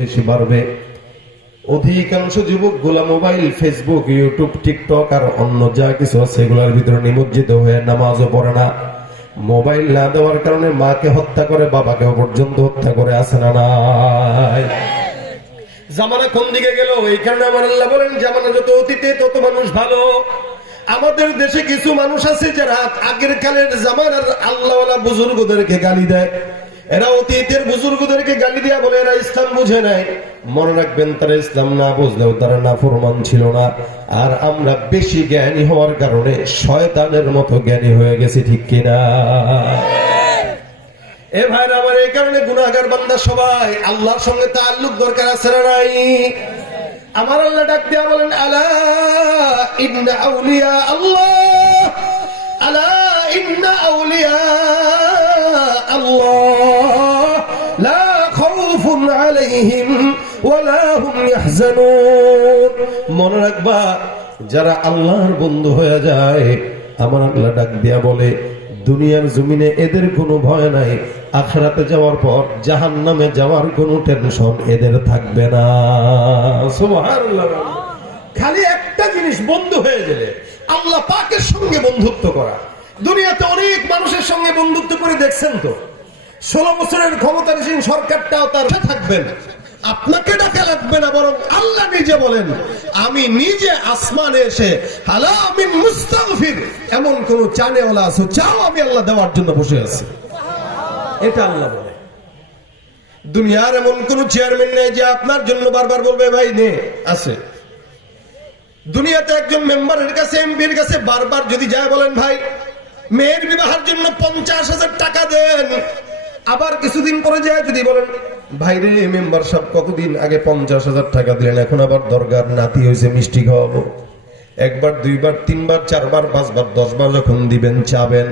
বেশি বাড়বে। অধিকাংশ যুবক গুলা মোবাইল, ফেসবুক, ইউটিউব, টিকটক আর অন্য যা কিছু আছে এগুলোর ভিতরে নিমজ্জিত হয়ে নামাজও পড়ে না। মোবাইল না দেওয়ার কারণে মাকে হত্যা করে, বাবাকেও পর্যন্ত হত্যা করে, আছে না নাই? জামানা কোন দিকে গেল? এই কারণে আমার আল্লাহ বলেন জামানা যত অতীতে তত মানুষ ভালো। আমাদের দেশে কিছু মানুষ আছে যারা আগের কালের জামানার আল্লাহওয়ালা বুজুর্গদেরকে গালি দেয়। এরা অতীতের বুজুর্গদেরকে গালি দিয়া বলে এরা ইসলাম বুঝে নাই। মনে রাখবেন, তারা ইসলাম না বুঝলেও তারা নাফরমান ছিল না। আর আমরা বেশি জ্ঞানী হওয়ার কারণে শয়তানের মতো জ্ঞানী হয়ে গেছি, ঠিক কিনা? এ ভাইরা আমার, এই কারণে গুনাহগার বান্দা সবাই আল্লাহর সঙ্গে তাআল্লুক দরকার আছে না নাই? আমার আল্লাহ ডাক দিয়া বলেন, আলা ইন্না আউলিয়া আল্লাহ, আলা ইন্না আউলিয়া আল্লাহ লা খাউফুন আলাইহিম ওয়ালা হুম ইয়াহজানুন। মনে রাখবা, যারা আল্লাহর বন্ধু হয়ে যায়, আমার আল্লাহ ডাক দিয়া বলে দুনিয়ার জমিনে এদের কোনো ভয় নাই, আখিরাতে যাওয়ার পর জাহান্নামে যাওয়ার কোনো টেনশন এদের থাকবে না। সুবহানাল্লাহ। খালি একটা জিনিস, বন্ধু হয়ে গেলে আল্লাহ পাকের সঙ্গে বন্ধুত্ব করা। দুনিয়াতে অনেক মানুষের সঙ্গে বন্ধুত্ব করে দেখছেন তো, 16 বছরের ক্ষমতাসীন সরকারটাও তার থাকবেন, আপনাকে ডাকা লাগবে না, বরং আল্লাহ নিজে বলেন আমি নিজে আসমানে এসে হালা মিন মুস্তাগফির, এমন কোন চানেওয়ালা আছো, চাও আমি আল্লাহ দেওয়ার জন্য বসে আছি। এটা আল্লাহ বলে। দুনিয়ার এমন কোন চেয়ারম্যান নেই যে আপনার জন্য বারবার বলবে ভাই নে, আছে। দুনিয়াতে একজন মেম্বারের কাছে, এমপির কাছে বারবার যদি যায় বলেন ভাই মেয়ের বিবাহের জন্য 50,000 টাকা দেন, আবার কিছুদিন পরে যায় যদি বলেন ভাই রে মেম্বার সাহেব কতদিন আগে 50,000 টাকা দিলেন, এখন আবার দরকার, নাতি হয়েছে, মিষ্টি খাওয়াবো। একবার, দুইবার, তিনবার, চারবার, 5বার, 10 বার যখন দিবেন, চাবেন,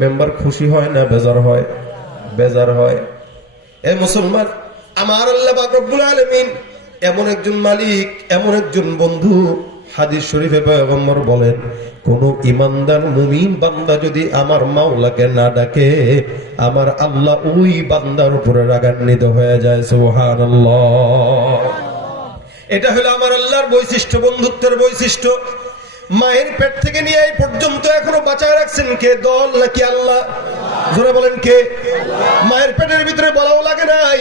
মেম্বার খুশি হয় না বেজার হয়? বেজার হয়। এ মুসলমান, আমার আল্লাহ পাক রব্বুল আলামিন এমন একজন মালিক, এমন একজন বন্ধু। হাদিস শরীফে পয়গম্বর বলেন, কোন ইমানদার মুমিন বান্দা যদি আমার মাওলাকে না ডাকে, আমার আল্লাহ ওই বান্দার উপরে রাগান্বিত হয়ে যায়। সুবহানাল্লাহ। এটা হলো আমার আল্লাহর বৈশিষ্ট্য, বন্ধুত্বের বৈশিষ্ট্য। মায়ের পেট থেকে নিয়ে এই পর্যন্ত এখনো বাঁচায় রাখছেন কে? দল নাকি আল্লাহ? জোরে বলেন কে? মায়ের পেটের ভিতরে বলাও লাগে নাই,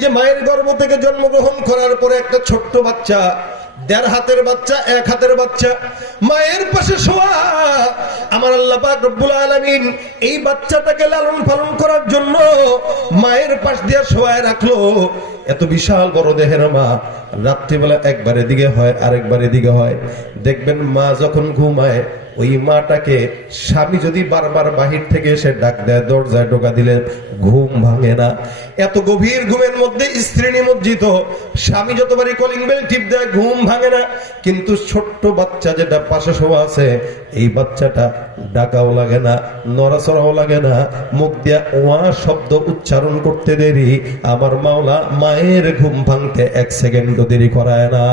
যে মায়ের গর্ভ থেকে জন্মগ্রহণ করার পরে একটা ছোট্ট বাচ্চা, 1.5 হাতের বাচ্চা, 1 হাতের বাচ্চা, মায়ের পাশে শোয়া। আমার আল্লাহ পাক রব্বুল আলামিন এই বাচ্চাটাকে লালন পালন করার জন্য মায়ের পাশ দিয়ে শোয়ায় রাখলো। এত বিশাল বড় দেহের মা, রাত্রিবেলা একবার এদিকে হয়, আরেকবার এদিকে হয়। দেখবেন মা যখন ঘুমায়, ওই মাটাকে স্বামী যদি বারবার বাহির থেকে এসে ডাক দেয়, দরজায় টোকা দিলে ঘুম ভাঙে না। এত গভীর ঘুমের মধ্যে স্ত্রী নিমজ্জিত, স্বামী যতবারই কলিং বেল টিপ দেয় ঘুম ভাঙে না। কিন্তু ছোট্ট বাচ্চা যেটা পাশে শোয়া আছে, এই বাচ্চাটা ডাকাও লাগে না, নড়াচড়াও লাগে না, মুখ দিয়া ওয়া শব্দ উচ্চারণ করতে দেরি, আমার মাওলা মায়ের ঘুম ভাঙতে 1 সেকেন্ডও দেরি করায় না।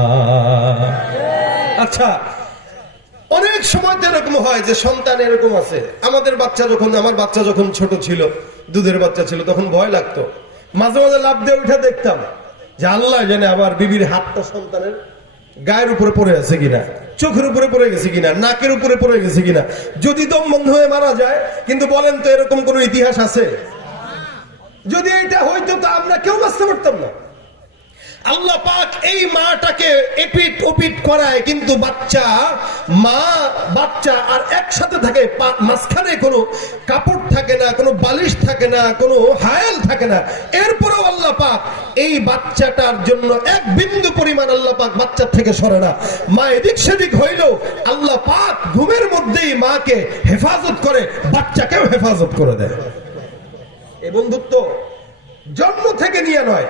আচ্ছা, অনেক সময় তো এরকম হয় যে সন্তান এরকম আছে। আমাদের বাচ্চা যখন, আমার বাচ্চা যখন ছোট ছিল, দুধের বাচ্চা ছিল, তখন ভয় লাগতো। মাঝে মাঝে লাফ দিয়ে উঠে দেখতাম যে আল্লাহ জানে আবার বিবির হাতটা সন্তানের গায়ের উপরে পড়ে আছে কিনা, চোখের উপরে পড়ে গেছে কিনা, নাকের উপরে পড়ে গেছে কিনা, যদি দম বন্ধ হয়ে মারা যায়। কিন্তু বলেন তো এরকম কোন ইতিহাস আছে? যদি এটা হইতো তো আমরা কেউ বাঁচতে পারতাম না। আল্লাহ পাক এই মাটাকে এপিট ওপিট করায়, কিন্তু বাচ্চা, মা বাচ্চা আর একসাথে থাকে, মাঝখানে কোনো কাপড় থাকে না, কোনো বালিশ থাকে না, কোনো হায়াল থাকে না। এরপরেও আল্লাহ পাক এই বাচ্চাটার জন্য 1 বিন্দু পরিমাণ আল্লাহ পাক বাচ্চার থেকে সরে না। মা এদিক সেদিক হইলেও আল্লাহ পাক ঘুমের মধ্যেই মাকে হেফাজত করে, বাচ্চাকেও হেফাজত করে দেয়। এই বন্ধুত্ব জন্ম থেকে নিয়ে নয়,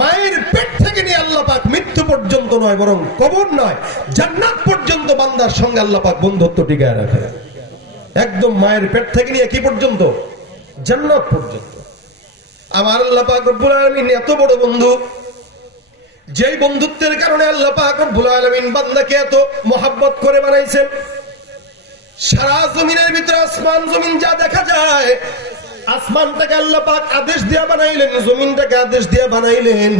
মায়ের পেট থেকে নিয়ে আল্লাহ পাক মৃত্যু পর্যন্ত নয়, বরং কবর নয়, জান্নাত পর্যন্ত বান্দার সঙ্গে আল্লাহ পাক বন্ধুত্ব টিকায় রাখে। একদম মায়ের পেট থেকে নিয়ে কি পর্যন্ত? জান্নাত পর্যন্ত। আমার আল্লাহ পাক রব্বুল আলামিন এত বড় বন্ধু, যেই বন্ধুত্বের কারণে আল্লাহ পাক রব্বুল আলামিন বান্দাকে এত মহব্বত করে বানাইছেন। সারা জমিনের ভিতরে আসমান জমিন যা দেখা যায়, আসমানটাকে আল্লাহ পাক আদেশ দিয়ে বানাইলেন, জমিনটাকে আদেশ দিয়ে বানাইলেন।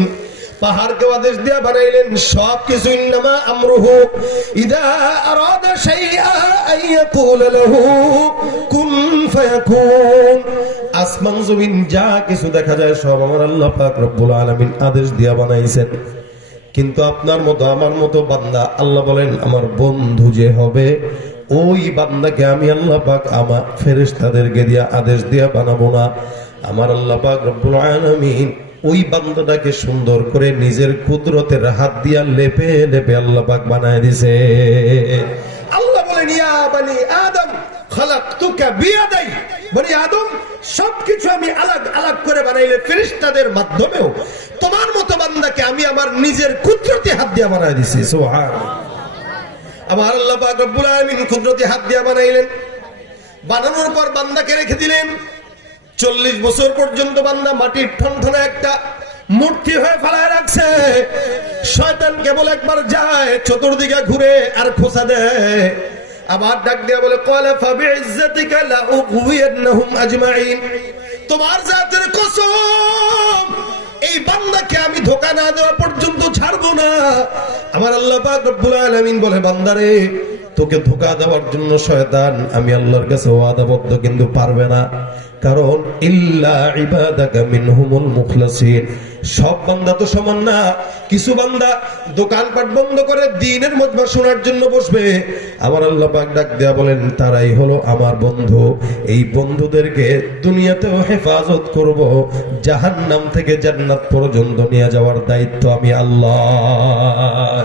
পাহাড়কে আদেশ দিয়া বানাইলেন। সবকিছু ইন্নামা আমরুহু ইযা আরাদা শাইআ আইয়াকুলা লাহু কুন ফায়াকুন। আসমান জমিন যা কিছু দেখা যায় সব আমার আল্লাহ পাক রব্বুল আলামিন আদেশ দিয়া বানাইছেন। কিন্তু আপনার মতো আমার মতো বান্দা, আল্লাহ বলেন আমার বন্ধু যে হবে ওই বান্দাকে আমি আল্লাহ পাক আমার ফেরেশতাদেরকে দিয়া আদেশ দিয়া বানাবো না। আমার আল্লাহ পাক রব্বুল আলামিন ওই বান্দাটাকে সুন্দর করে নিজের কুদরতের হাত দিয়া লেপে লেপে আল্লাহ পাক বানায় দিছে। আল্লাহ বলেন ইয়া বানি আদম খালাকতুকা বিয়াদাই, বনি আদম সবকিছু আমি আলাদা আলাদা করে বানাইলে ফেরেশতাদের মাধ্যমেও তোমার মতো বান্দাকে আমি আমার নিজের কুদরতি হাত দিয়া বানায় দিছি। সুবহানাল্লাহ। আমার আল্লাহ পাক রব্বুল আলামিন কুদরতি হাত দিয়া বানাইলেন। বানানোর পর বান্দাকে রেখে দিলেন 40 বছর পর্যন্ত। বান্দা মাটির ঠনঠনে একটা মূর্তি হয়ে ফেলায় রাখছে। শয়তান কেবল একবার যায়, চতুর্দিকে ঘুরে আর খোঁচা দেয়, আবার ডাক দিয়া বলে ক্বালা ফাবিইজ্জাতিকা লাউগওয়িয়ান্নাহুম আজমাইন। তোমার জাতের কসম এই বান্দাকে আমি ধোঁকা না দেওয়া পর্যন্ত ছাড়বো না। আমার আল্লাহ পাক রব্বুল আলামিন বলে বান্দারে তোকে ধোঁকা দেওয়ার জন্য শয়তান আমি আল্লাহর কাছে ওয়াদাবদ্ধ, কিন্তু পারবে না। কারণ ইল্লা ইবাদাকা মিনহুমুল মুখলাসিন, সব বান্দা তো সমান না। কিছু বান্দা দোকানপাট বন্ধ করে দ্বীনের মজমা শোনার জন্য বসবে। আমার আল্লাহ পাক ডাক দেয়া বলেন তারাই হলো আমার বন্ধু। এই বন্ধুদেরকে দুনিয়াতেও হেফাজত করব, জাহান্নাম থেকে জান্নাত পর্যন্ত নিয়ে যাওয়ার দায়িত্ব আমি আল্লাহ।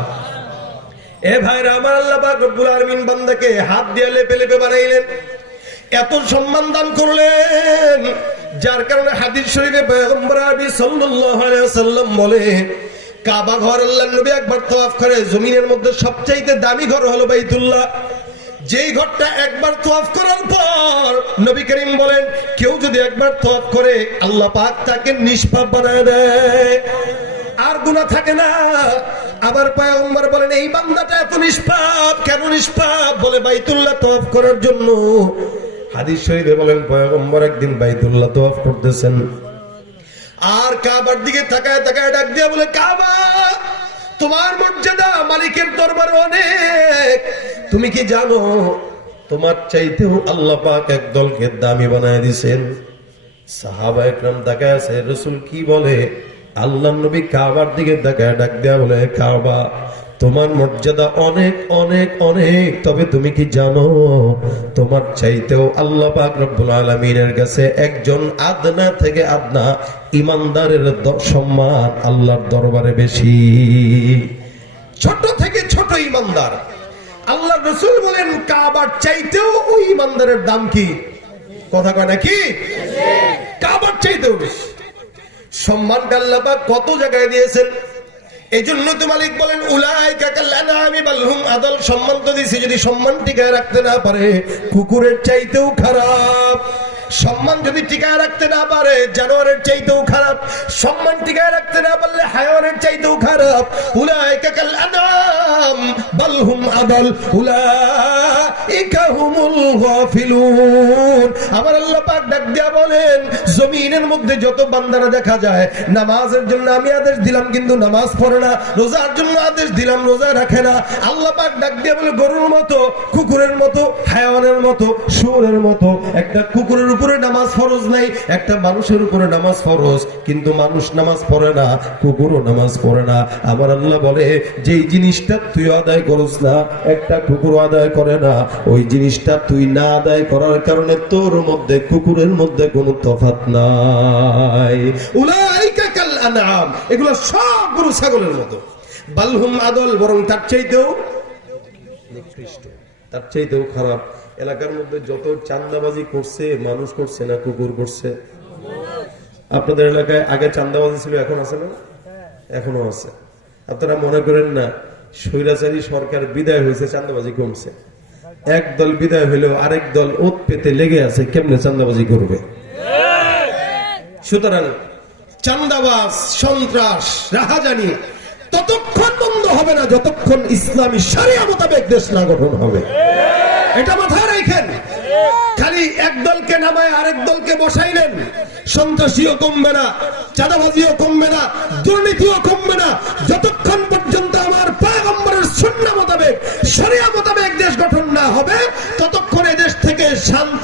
এ ভাইরা, আমার আল্লাহ পাক রব্বুল আলামিন বান্দাকে হাত দিয়ে লেপে লেপে বানাইলেন, এত সম্মান দান করলেন, যার কারণে হাদিস শরীফে পয়গম্বর আরবি সাল্লাল্লাহু আলাইহি ওয়াসাল্লাম বলে কাবা ঘর আল্লাহর নবী একবার তওয়াফ করে, জমিনের মধ্যে সবচাইতে দামি ঘর হলো বাইতুল্লাহ। যেই ঘরটা একবার তওয়াফ করার পর নবী করিম বলেন কেউ যদি একবার তওয়াফ করে আল্লাহ পাক তাকে নিষ্পাপ বানায় দেয়, আর গুনাহ থাকে না। আবার পয়গম্বর বলেন এই বান্দাটা এত নিষ্পাপ কেন? নিষ্পাপ বলে বাইতুল্লাহ তওয়াফ করার জন্য। হাদিস শরীফে বলেন পয়গম্বর একদিন বাইতুল্লাহ তওয়াফ করতেছেন, আর কাবার দিকে তাকায় তাকায় ডাক দিয়া বলে কাবা তোমার মর্যাদা মালিকের দরবারে অনেক, তুমি কি জানো তোমার চাইতেও আল্লাহ পাক একদলকে দামি বানায় দিয়েছেন। সাহাবায়ে কেরাম তাকায় আছে, রাসূল কি বলে? আল্লাহর নবী কাবার দিকে তাকায় ডাক দেয়া বলে কাবা তোমার মর্যাদা অনেক অনেক অনেক, তবে তুমি কি জানো তোমার চাইতেও আল্লাহ পাক রব্বুল আলামিনের কাছে একজন আদনা থেকে আদনা ইমানদারের সম্মান আল্লাহর দরবারে বেশি। ছোট থেকে ছোট ইমানদার, আল্লাহর রাসূল বলেন কাবার চাইতেও ওই ইমানদারের দাম কি? কথা কয় নাকি? কাবার চাইতেও বেশি সম্মানটা আল্লাহ পাক কত জায়গায় দিয়েছেন। এই জন্য তো মালিক বলেন উলাইকা কাল আনআমি বাল হুম আদাল। সম্মান তো দিয়েছে, যদি সম্মান টিকায় রাখতে না পারে কুকুরের চাইতেও খারাপ। সম্মান যদি টিকায় রাখতে না পারে জানোয়ারের চাইতেও খারাপ। সম্মান টিকায় রাখতে না পারলে হায়াওয়ানের চাইতেও খারাপ। উলাইকা কাল আনআম বাল হুম আদাল উলাইকা হুমুল গাফিলুন। আমার আল্লাহ পাক ডাক দিয়া বলেন জমিনের মধ্যে যত বান্দারা দেখা যায় নামাজের জন্য আমি আদেশ দিলাম কিন্তু নামাজ পড়ে না, রোজার জন্য আদেশ দিলাম রোজা রাখে না। আল্লাহ পাক ডাক দিয়া বলে গরুর মতো, কুকুরের মতো, হায়াওয়ানের মতো, শুয়োরের মতো। একটা কুকুরের উপরে নামাজ ফরজ নাই, একটা মানুষের উপরে নামাজ ফরজ, কিন্তু মানুষ নামাজ পড়ে না, কুকুরও নামাজ পড়ে না। আমার আল্লাহ বলে যেই জিনিসটা তুই আদায় করস না, একটা কুকুর আদায় করে না, ওই জিনিসটা তুই না আদায় করার কারণে তোর মধ্যে কুকুরের মধ্যে কোনো তফাৎ নাই। উলাইকা কাল আনআম, এগুলো সব গরু ছাগলের মতো। বালহুম আদল, বরং তার চাইতেও নিকৃষ্ট, তার চাইতেও খারাপ। এলাকার মধ্যে যত চাঁদাবাজি করছে মানুষ করছে না কুকুর করছে? আপনাদের এলাকায় আগে চাঁদাবাজি ছিল, এখন আছে না? এখনো আছে। আপনারা মনে করেন না স্বৈরাচারী সরকার বিদায় হয়েছে চাঁদাবাজি কমছে? এক দল বিদায় হইলেও আরেক দল ওত পেতে লেগে আছে কেমনে চাঁদাবাজি করবে। সুতরাং চাঁদাবাজ, সন্ত্রাস, রাহাজানি ততক্ষণ বন্ধ হবে না যতক্ষণ ইসলামী শরিয়া মোতাবেক দেশ না গঠন হবে। এটা মাথায় রাখেন। খালি এক দলকে নামায় আরেক দলকে বসাইলেন, সন্ত্রাসীও কমবে না, চাঁদাবাজিও কমবে না, দুর্নীতিও কমবে না,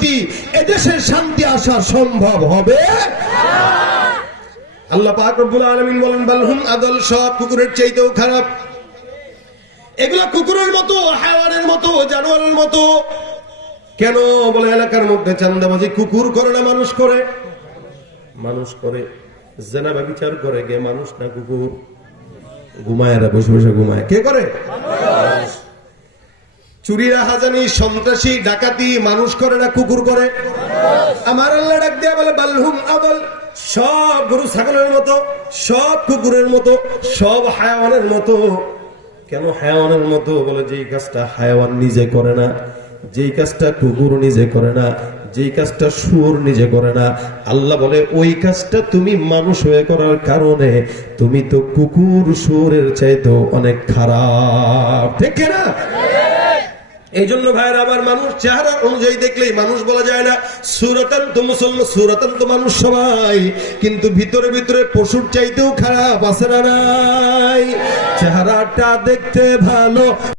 শান্তি, এদেশের শান্তি আসা সম্ভব হবে। আল্লাহ পাক রব্বুল আলামিন বলেন বালহুম আদল, সব কুকুরের চাইতেও খারাপ। এগুলা কুকুরের মতো, হায়াওয়ানের মতো, জানোয়ারের মতো। কেন বলে এলাকার মধ্যে চাঁদাবাজি কুকুর করে না মানুষ করে? মানুষ করে। জেনা ব্যভিচার করে গে মানুষ না কুকুর? ঘুমায়, এরা বসে বসে ঘুমায়। কে করে? চুরি রাহাজানি সন্ত্রাসী ডাকাতি মানুষ করে না কুকুর করে? আমার আল্লাহ ডাক দেয়া বলে বালহুম আদল, সব গরু ছাগলের মতো, সব কুকুরের মতো, সব হায়াওয়ানের মতো। কেন হায়াওয়ানের মতো? বলে যেই কাজটা হায়াওয়ান নিজে করে না, যেই কাজটা কুকুর নিজে করে না, যেই কাজটা শুয়োর নিজে করে না, আল্লাহ বলে ওই কাজটা তুমি মানুষ হয়ে করার কারণে তুমি তো কুকুর শুয়োরের চাইতেও অনেক খারাপ। ঠিক না? এই জন্য ভাইয়ের আমার, মানুষ চেহারা অনুযায়ী দেখলেই মানুষ বলা যায় না। সুরাতান তো মুসলমান, সুরাতান তো মানুষ সবাই, কিন্তু ভিতরে ভিতরে পশুর চাইতেও খারাপ আছে না নাই? চেহারাটা দেখতে ভালো,